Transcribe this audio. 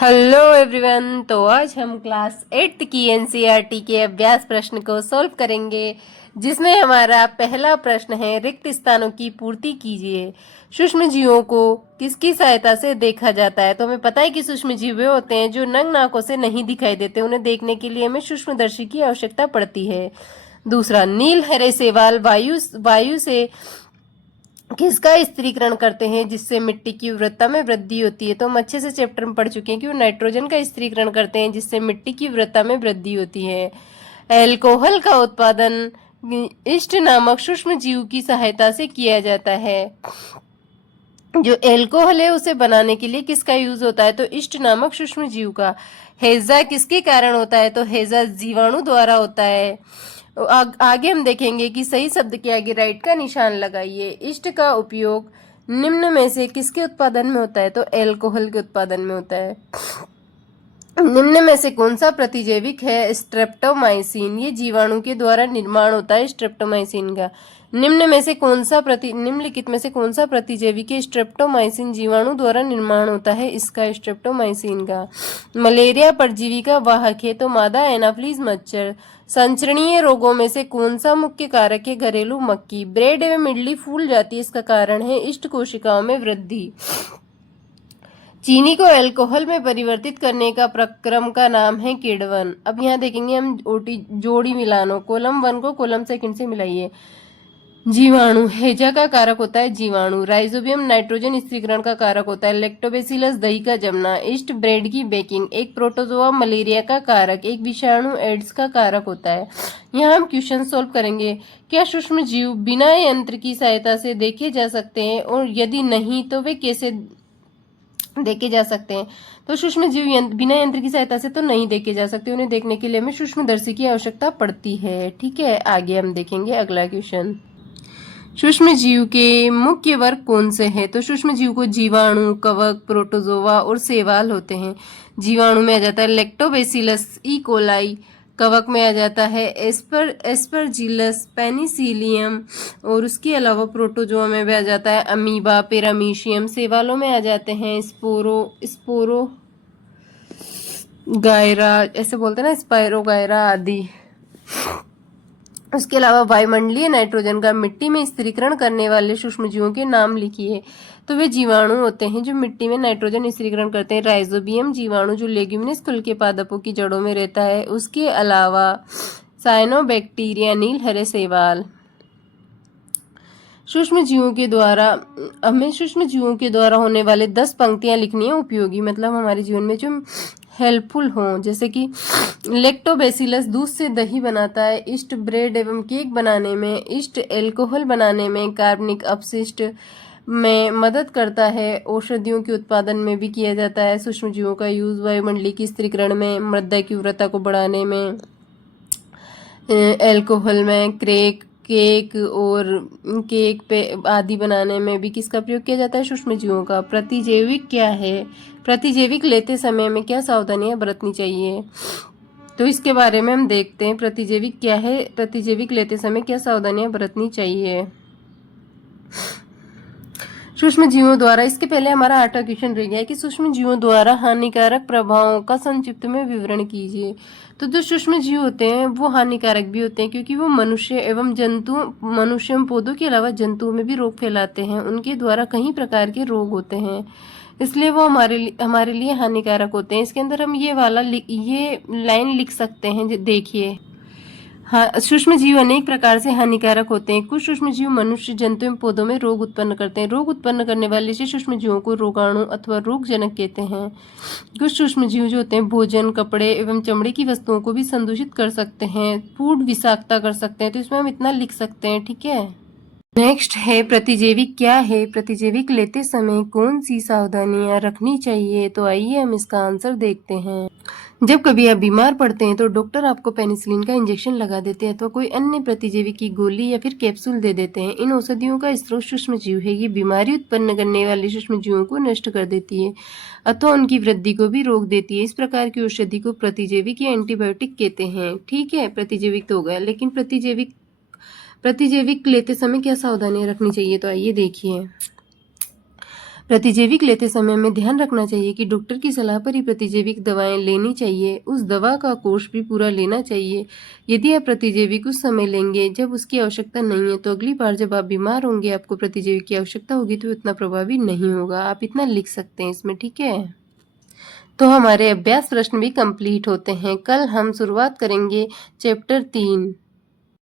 Hello everyone. तो आज हम क्लास 8 की एनसीईआरटी के अभ्यास प्रश्न को सॉल्व करेंगे, जिसमें हमारा पहला प्रश्न है रिक्त स्थानों की पूर्ति कीजिए। सूक्ष्म जीवों को किसकी सहायता से देखा जाता है? तो हमें पता है कि सूक्ष्म जीव वे होते हैं जो नग्न आंखों से नहीं दिखाई देते, उन्हें देखने के लिए हमें सूक्ष्मदर्शी की आवश्यकता पड़ती है। दूसरा, नील हरे शैवाल वायु से किसका स्त्रीकरण करते हैं जिससे मिट्टी की उर्वरता में वृद्धि होती है? तो हम अच्छे से चैप्टर में पढ़ चुके हैं कि वो नाइट्रोजन का स्त्रीकरण करते हैं जिससे मिट्टी की उर्वरता में वृद्धि होती है। एल्कोहल का उत्पादन ईस्ट नामक सूक्ष्म जीव की सहायता से किया जाता है। जो एल्कोहल है उसे बनाने के लिए किसका यूज होता है? तो ईस्ट नामक सूक्ष्म जीव का। हैजा किसके कारण होता है? तो हैजा जीवाणु द्वारा होता है। आगे हम देखेंगे कि सही शब्द के आगे राइट का निशान लगाइए। इष्ट का उपयोग निम्न में से किसके उत्पादन में होता है? तो एल्कोहल के उत्पादन में होता है। निम्न में से कौन सा प्रतिजैविक है? स्ट्रेप्टोमाइसिन। ये जीवाणु के द्वारा निर्माण होता है स्ट्रेप्टोमाइसिन का। निम्नलिखित में से कौन सा प्रतिजैविक है? स्ट्रेप्टोमाइसिन जीवाणु द्वारा निर्माण होता है इसका, स्ट्रेप्टोमाइसिन का। मलेरिया परजीवी का वाहक है तो मादा एनाफ्लीज मच्छर। संचरणीय रोगों में से कौन सा मुख्य कारक है? घरेलू मक्खी। ब्रेड एवं इडली फूल जाती है, इसका कारण है इष्ट कोशिकाओं में वृद्धि। चीनी को अल्कोहल में परिवर्तित करने का प्रक्रम का नाम है किण्वन। अब यहाँ देखेंगे हम जोड़ी मिलानों। कॉलम 1 को कॉलम 2 से मिलाइए। जीवाणु हैजा का कारक होता है जीवाणु। राइजोबियम नाइट्रोजन स्त्रीकरण का कारक होता है। लैक्टोबैसिलस दही का जमना। ईस्ट ब्रेड की बेकिंग। एक प्रोटोजोआ मलेरिया का कारक। एक विषाणु एड्स का कारक होता है। यहाँ हम क्वेश्चन सॉल्व करेंगे। क्या सूक्ष्म जीव बिना यंत्र की सहायता से देखे जा सकते हैं, और यदि नहीं तो वे कैसे देखे जा सकते हैं? तो सूक्ष्म जीव बिना यंत्र की सहायता से तो नहीं देखे जा सकते, उन्हें देखने के लिए हमें सूक्ष्मदर्शी की आवश्यकता पड़ती है। ठीक है, आगे हम देखेंगे अगला क्वेश्चन। सूक्ष्म जीव के मुख्य वर्ग कौन से हैं? तो सूक्ष्म जीव को जीवाणु, कवक, प्रोटोजोआ और शैवाल होते हैं। जीवाणु में आ जाता है लैक्टोबैसिलस ई कोलाई। कवक में आ जाता है एस्परजिलस पेनिसिलियम, और उसके अलावा प्रोटोजोआ में भी आ जाता है अमीबा, पेरामीशियम। शैवालों में आ जाते हैं स्पोरो गायरा, ऐसे बोलते हैं ना, स्पायरोगायरा आदि। उसके अलावा वायुमंडलीय नाइट्रोजन का मिट्टी में स्थिरीकरण करने वाले सूक्ष्मजीवों के नाम लिखिए। तो वे जीवाणु होते हैं जो मिट्टी में नाइट्रोजन स्थिरीकरण करते हैं। राइजोबियम जीवाणु जो लेग्यूमिनस कुल के पादपों की जड़ों में रहता है। उसके अलावा साइनोबैक्टीरिया, नील हरे शैवाल। सूक्ष्म जीवों के द्वारा होने वाले 10 पंक्तियां लिखनी है उपयोगी, मतलब हमारे जीवन में जो हेल्पफुल हों। जैसे कि लैक्टोबैसिलस दूध से दही बनाता है। ईस्ट ब्रेड एवं केक बनाने में। ईस्ट एल्कोहल बनाने में। कार्बनिक अपशिष्ट में मदद करता है। औषधियों के उत्पादन में भी किया जाता है सूक्ष्म जीवों का यूज। वायुमंडलीय की स्थिरीकरण में। मृदा की उर्वरता को बढ़ाने में। एल्कोहल में। केक पे आदि बनाने में भी किसका प्रयोग किया जाता है? सूक्ष्म जीवों का। प्रतिजैविक क्या है? प्रतिजैविक लेते समय में क्या सावधानियां बरतनी चाहिए? तो इसके बारे में हम देखते हैं। प्रतिजैविक क्या है? प्रतिजैविक लेते समय क्या सावधानियां बरतनी चाहिए? सूक्ष्म जीवों द्वारा, इसके पहले हमारा 8वां क्वेश्चन रह गया है कि सूक्ष्म जीवों द्वारा हानिकारक प्रभावों का संक्षिप्त में विवरण कीजिए। तो जो सूक्ष्म जीव होते हैं वो हानिकारक भी होते हैं, क्योंकि वो मनुष्य एवं पौधों के अलावा जंतुओं में भी रोग फैलाते हैं। उनके द्वारा कई प्रकार के रोग होते हैं, इसलिए वो हमारे लिए हानिकारक होते हैं। इसके अंदर हम ये लाइन लिख सकते हैं, देखिए। हाँ, सूक्ष्म जीव अनेक प्रकार से हानिकारक होते हैं। कुछ सूक्ष्म जीव मनुष्य, जंतु एवं पौधों में रोग उत्पन्न करते हैं। रोग उत्पन्न करने वाले से सूक्ष्म जीवों को रोगाणु अथवा रोगजनक कहते हैं। कुछ सूक्ष्म जीव जो होते हैं भोजन, कपड़े एवं चमड़े की वस्तुओं को भी संदूषित कर सकते हैं, फूड विषाक्तता कर सकते हैं। तो इसमें हम इतना लिख सकते हैं। ठीक है, नेक्स्ट है प्रतिजैविक क्या है? प्रतिजैविक लेते समय कौन सी सावधानियां रखनी चाहिए? तो आइए हम इसका आंसर देखते हैं। जब कभी आप बीमार पड़ते हैं तो डॉक्टर आपको पेनिसिलिन का इंजेक्शन लगा देते हैं, तो कोई अन्य प्रतिजैविक की गोली या फिर कैप्सूल दे देते हैं। इन औषधियों का स्रोत सूक्ष्म जीव है। ये बीमारी उत्पन्न करने वाले सूक्ष्म जीवों को नष्ट कर देती है अथवा उनकी वृद्धि को भी रोक देती है। इस प्रकार की औषधि को प्रतिजैविक या एंटीबायोटिक कहते हैं। ठीक है, प्रतिजैविक तो हो गया, लेकिन प्रतिजैविक लेते समय क्या सावधानियां रखनी चाहिए? तो आइए देखिए। प्रतिजैविक लेते समय हमें ध्यान रखना चाहिए कि डॉक्टर की सलाह पर ही प्रतिजैविक दवाएं लेनी चाहिए। उस दवा का कोर्स भी पूरा लेना चाहिए। यदि आप प्रतिजैविक उस समय लेंगे जब उसकी आवश्यकता नहीं है, तो अगली बार जब आप बीमार होंगे, आपको प्रतिजैविक की आवश्यकता होगी, तो इतना प्रभावी नहीं होगा। आप इतना लिख सकते हैं इसमें, ठीक है। तो हमारे अभ्यास प्रश्न भी कंप्लीट होते हैं। कल हम शुरुआत करेंगे चैप्टर 3।